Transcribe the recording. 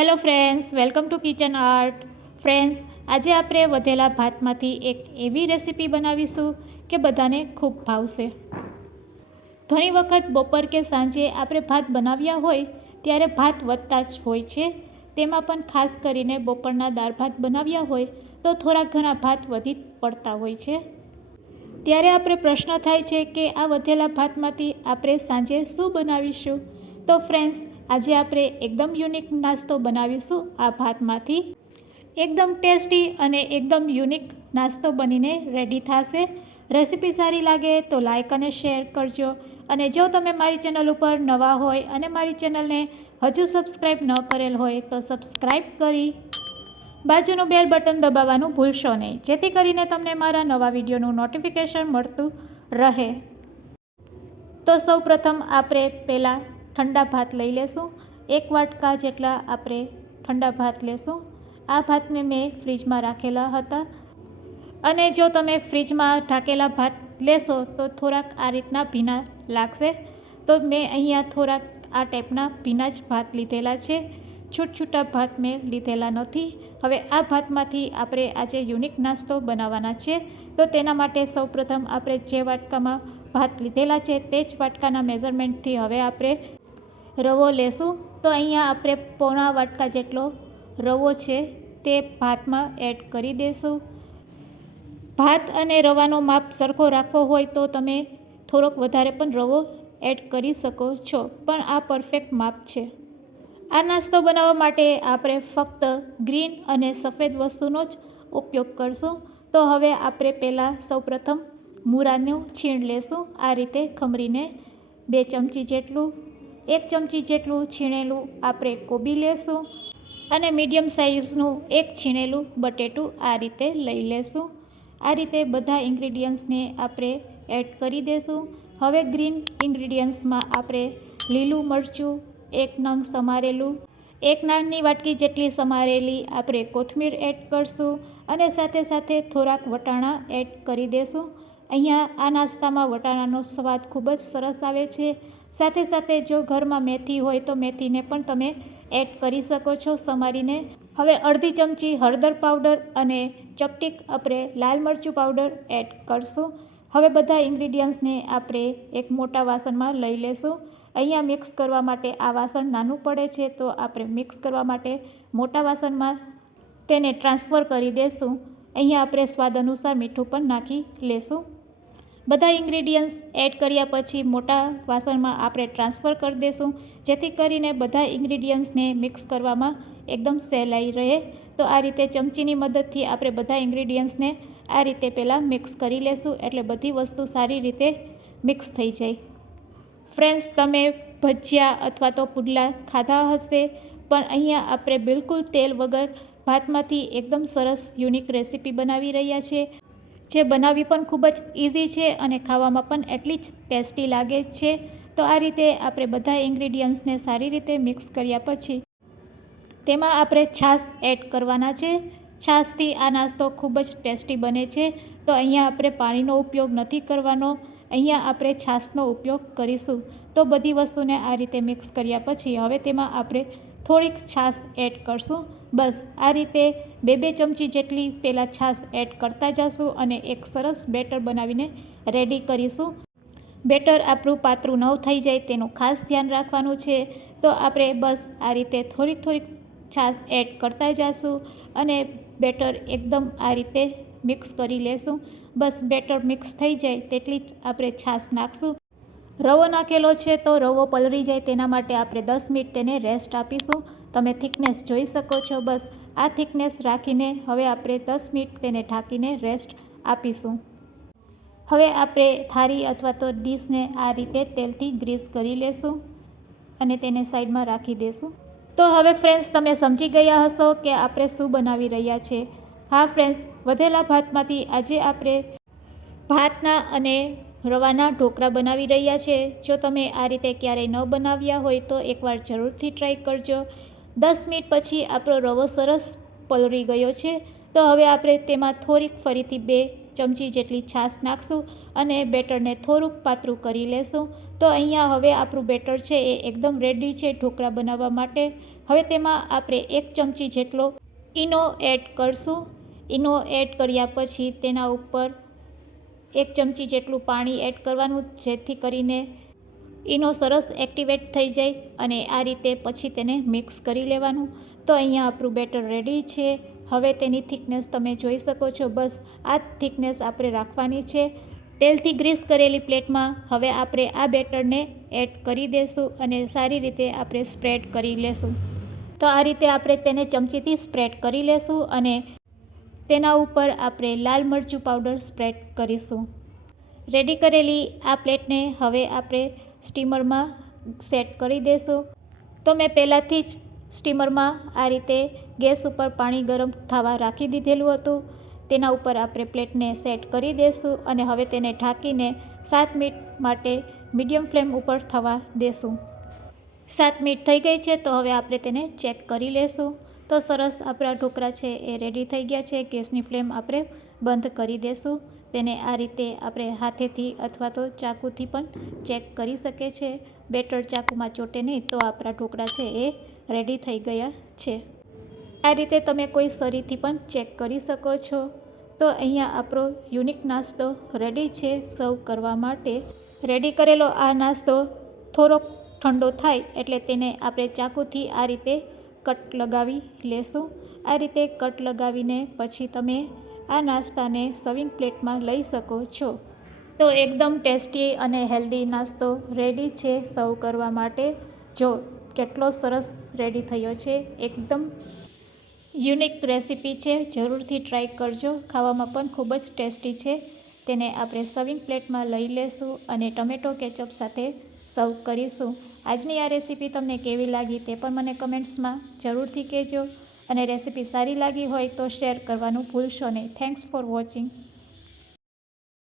Hello friends, welcome to kitchen art. Friends, આજે આપણે વધેલા ભાતમાંથી એક એવી રેસીપી બનાવીશું કે બધાને ખૂબ ભાવશે. ઘણી વખત બપોર કે સાંજે આપણે ભાત બનાવ્યા હોય ત્યારે ભાત વધતા જ હોય છે. તેમાં પણ ખાસ કરીને બપોરના દાળ ભાત બનાવ્યા હોય તો થોડા ઘણા ભાત વધી પડતા હોય છે. ત્યારે આપણે પ્રશ્ન થાય છે કે આ વધેલા ભાતમાંથી આપણે સાંજે શું બનાવીશું? તો ફ્રેન્ડ્સ, આજે આપણે એકદમ યુનિક નાસ્તો બનાવીશું આ ભાતમાંથી. એકદમ ટેસ્ટી અને એકદમ યુનિક નાસ્તો બનીને રેડી થશે. રેસીપી સારી લાગે તો લાઇક અને શેર કરજો. અને જો તમે મારી ચેનલ ઉપર નવા હોય અને મારી ચેનલને હજુ સબસ્ક્રાઈબ ન કરેલ હોય તો સબસ્ક્રાઈબ કરી બાજુનું બેલ બટન દબાવવાનું ભૂલશો નહીં, જેથી કરીને તમને મારા નવા વિડીયોનું નોટિફિકેશન મળતું રહે. તો સૌપ્રથમ આપણે પહેલાં ઠંડા ભાત લઈ લેશું. 1 વાટકા જેટલા આપણે ઠંડા ભાત લેશું. આ ભાતને મેં ફ્રીજમાં રાખેલા હતા. અને જો તમે ફ્રીજમાં ઢાંકેલા ભાત લેશો તો થોડાક આ રીતના ભીના લાગશે. તો મેં અહીંયા થોડાક આ ટાઈપના ભીના જ ભાત લીધેલા છે. છૂટા ભાત મેં લીધેલા નથી. હવે આ ભાતમાંથી આપણે આજે યુનિક નાસ્તો બનાવવાના છે. તો તેના માટે સૌપ્રથમ આપણે જે વાટકામાં ભાત લીધેલા છે તે જ વાટકાના મેઝરમેન્ટથી હવે આપણે રવો લેશું. તો અહીંયા આપણે પોણા વાટકા જેટલો રવો છે તે ભાતમાં એડ કરી દઈશું. ભાત અને રવાનો માપ સરખો રાખવો હોય તો તમે થોડોક વધારે પણ રવો એડ કરી શકો છો, પણ આ પરફેક્ટ માપ છે. આ નાસ્તો બનાવવા માટે આપણે ફક્ત ગ્રીન અને સફેદ વસ્તુનો જ ઉપયોગ કરશું. તો હવે આપણે પહેલાં સૌપ્રથમ મૂળાનું છીણ લેશું. આ રીતે ખમરીને 2 ચમચી જેટલું, 1 ચમચી જેટલું છીણેલું આપણે કોબી લેશું. અને મીડિયમ સાઇઝનું એક છીણેલું બટેટું આ રીતે લઈ લેશું. આ રીતે બધા ઇન્ગ્રીડિયન્ટ્સને આપણે એડ કરી દઈશું. હવે ગ્રીન ઇન્ગ્રીડિયન્ટ્સમાં આપણે લીલું મરચું 1 નંગ સમારેલું, 1 નાની વાટકી જેટલી સમારેલી આપણે કોથમીર એડ કરશું. અને સાથે સાથે થોડાક વટાણા એડ કરી દઈશું. અહીંયા આ નાસ્તામાં વટાણાનો સ્વાદ ખૂબ જ સરસ આવે છે. સાથે સાથે જો ઘરમાં મેથી હોય તો મેથીને પણ તમે એડ કરી શકો છો સમારીને. હવે અડધી ચમચી હળદર પાવડર અને ચપટીક આપણે લાલ મરચું પાવડર એડ કરશું. હવે બધા ઇન્ગ્રીડિયન્ટ્સને આપણે એક મોટા વાસણમાં લઈ લેશું. અહીંયા મિક્સ કરવા માટે આ વાસણ નાનું પડે છે, તો આપણે મિક્સ કરવા માટે મોટા વાસણમાં તેને ટ્રાન્સફર કરી દઈશું. અહીંયા આપણે સ્વાદ અનુસાર મીઠું પણ નાખી લેશું. બધા ઇન્ગ્રીડિયન્ટ્સ એડ કર્યા પછી મોટા વાસણમાં આપણે ટ્રાન્સફર કરી દઈશું, જેથી કરીને બધા ઇન્ગ્રીડિયન્ટ્સને મિક્સ કરવામાં એકદમ સહેલાઈ રહે. તો આ રીતે ચમચીની મદદથી આપણે બધા ઇન્ગ્રીડિયન્ટ્સને આ રીતે પહેલાં મિક્સ કરી લેશું, એટલે બધી વસ્તુ સારી રીતે મિક્સ થઈ જાય. ફ્રેન્ડ્સ, તમે ભજીયા અથવા તો પુડલા ખાધા હશે, પણ અહીંયા આપણે બિલકુલ તેલ વગર ભાતમાંથી એકદમ સરસ યુનિક રેસીપી બનાવી રહ્યા છીએ, જે બનાવવી પણ ખૂબ જ ઇઝી છે અને ખાવામાં પણ એટલી જ ટેસ્ટી લાગે છે. તો આ રીતે આપણે બધા ઇન્ગ્રીડિયન્ટ્સને સારી રીતે મિક્સ કર્યા પછી તેમાં આપણે છાશ એડ કરવાના છે. છાશથી આ નાસ્તો ખૂબ જ ટેસ્ટી બને છે. તો અહીંયા આપણે પાણીનો ઉપયોગ નથી કરવાનો, અહીંયા આપણે છાશનો ઉપયોગ કરીશું. તો બધી વસ્તુને આ રીતે મિક્સ કર્યા પછી હવે તેમાં આપણે થોડીક છાશ એડ કરશું. બસ આ રીતે 2 ચમચી જેટલી પહેલાં છાશ એડ કરતા જશું અને એક સરસ બેટર બનાવીને રેડી કરીશું. બેટર આપણું પાતળું ન થઈ જાય તેનું ખાસ ધ્યાન રાખવાનું છે. તો આપણે બસ આ રીતે થોડીક છાશ એડ કરતા જશું અને બેટર એકદમ આ રીતે મિક્સ કરી લેશું. બસ બેટર મિક્સ થઈ જાય તેટલી જ આપણે છાશ નાખશું. રવો નાખેલો છે તો રવો પલળી જાય તેના માટે આપણે 10 મિનિટ તેને રેસ્ટ આપીશું. તમે થિકનેસ જોઈ શકો છો. બસ આ થિકનેસ રાખીને હવે આપણે 10 મિનિટ તેને ઢાંકીને રેસ્ટ આપીશું. હવે આપણે થાળી અથવા તો ડીશને આ રીતે તેલથી ગ્રીસ કરી લેશું અને તેને સાઈડમાં રાખી દઈશું. તો હવે ફ્રેન્ડ્સ, તમે સમજી ગયા હશો કે આપણે શું બનાવી રહ્યા છીએ. હા ફ્રેન્ડ્સ, વધેલા ભાતમાંથી આજે આપણે ભાતના અને રવાના ઢોકળા બનાવી રહ્યા છે. જો તમે આ રીતે ક્યારેય ન બનાવ્યા હોય તો એકવાર જરૂરથી ટ્રાય કરજો. 10 મિનિટ પછી આપણો રવો સરસ પલળી ગયો છે. તો હવે આપણે તેમાં થોડીક ફરીથી 2 ચમચી જેટલી છાશ નાખશું અને બેટરને થોડુંક પાતળું કરી લેશું. તો અહીંયા હવે આપણું બેટર છે એ એકદમ રેડી છે ઢોકળા બનાવવા માટે. હવે તેમાં આપણે 1 ચમચી જેટલો ઈનો એડ કરશું. ઈનો એડ કર્યા પછી તેના ઉપર 1 ચમચી જેટલું પાણી એડ કરવાનું, જેથી કરીને ઈનો સરસ એક્ટિવેટ થઈ જાય અને આ રીતે પછી તેને મિક્સ કરી લેવાનું. તો અહીંયા આપણું બેટર રેડી છે. હવે તેની થિકનેસ તમે જોઈ શકો છો. બસ આ જ થિકનેસ આપણે રાખવાની છે. તેલથી ગ્રીસ કરેલી પ્લેટમાં હવે આપણે આ બેટરને એડ કરી દઈશું અને સારી રીતે આપણે સ્પ્રેડ કરી લેશું. તો આ રીતે આપણે તેને ચમચીથી સ્પ્રેડ કરી લેશું અને તેના ઉપર આપણે લાલ મરચું પાવડર સ્પ્રેડ કરીશું. રેડી કરેલી આ પ્લેટને હવે આપણે સ્ટીમરમાં સેટ કરી દઈશું. તો મેં પહેલાંથી જ સ્ટીમરમાં આ રીતે ગેસ ઉપર પાણી ગરમ થવા રાખી દીધેલું હતું. તેના ઉપર આપણે પ્લેટને સેટ કરી દઈશું અને હવે તેને ઢાંકીને 7 મિનિટ માટે મીડિયમ ફ્લેમ ઉપર થવા દેશું. 7 મિનિટ થઈ ગઈ છે. તો હવે આપણે તેને ચેક કરી લેશું. તો સરસ આપણા ઢોકળા છે એ રેડી થઈ ગયા છે. ગેસની ફ્લેમ આપણે બંધ કરી દઈશું. તેને આ રીતે આપણે હાથેથી અથવા તો ચાકુથી પણ ચેક કરી શકે છે. બેટર ચાકુમાં ચોટે નહીં તો આપણા ઢોકળા છે એ રેડી થઈ ગયા છે. આ રીતે તમે કોઈ સરીથી પણ ચેક કરી શકો છો. તો અહીંયા આપણો યુનિક નાસ્તો રેડી છે સર્વ કરવા માટે. રેડી કરેલો આ નાસ્તો થોડોક ઠંડો થાય એટલે તેને આપણે ચાકુથી આ રીતે કટ લગાવી લેશું. આ રીતે કટ લગાવીને પછી તમે આ નાસ્તાને સર્વિંગ પ્લેટમાં લઈ શકો છો. તો એકદમ ટેસ્ટી અને હેલ્ધી નાસ્તો રેડી છે સર્વ કરવા માટે. જો કેટલો સરસ રેડી થયો છે. એકદમ યુનિક રેસીપી છે. જરૂરથી ટ્રાય કરજો. ખાવામાં પણ ખૂબ જ ટેસ્ટી છે. તેને આપણે સર્વિંગ પ્લેટમાં લઈ લેશું અને ટમેટો કેચઅપ સાથે સર્વ કરીશું. આજની આ રેસીપી તમને કેવી લાગી તે પણ મને કમેન્ટ્સમાં જરૂરથી કહેજો અને રેસીપી સારી લાગી હોય તો શેર કરવાનું ભૂલશો નહીં. Thanks for watching.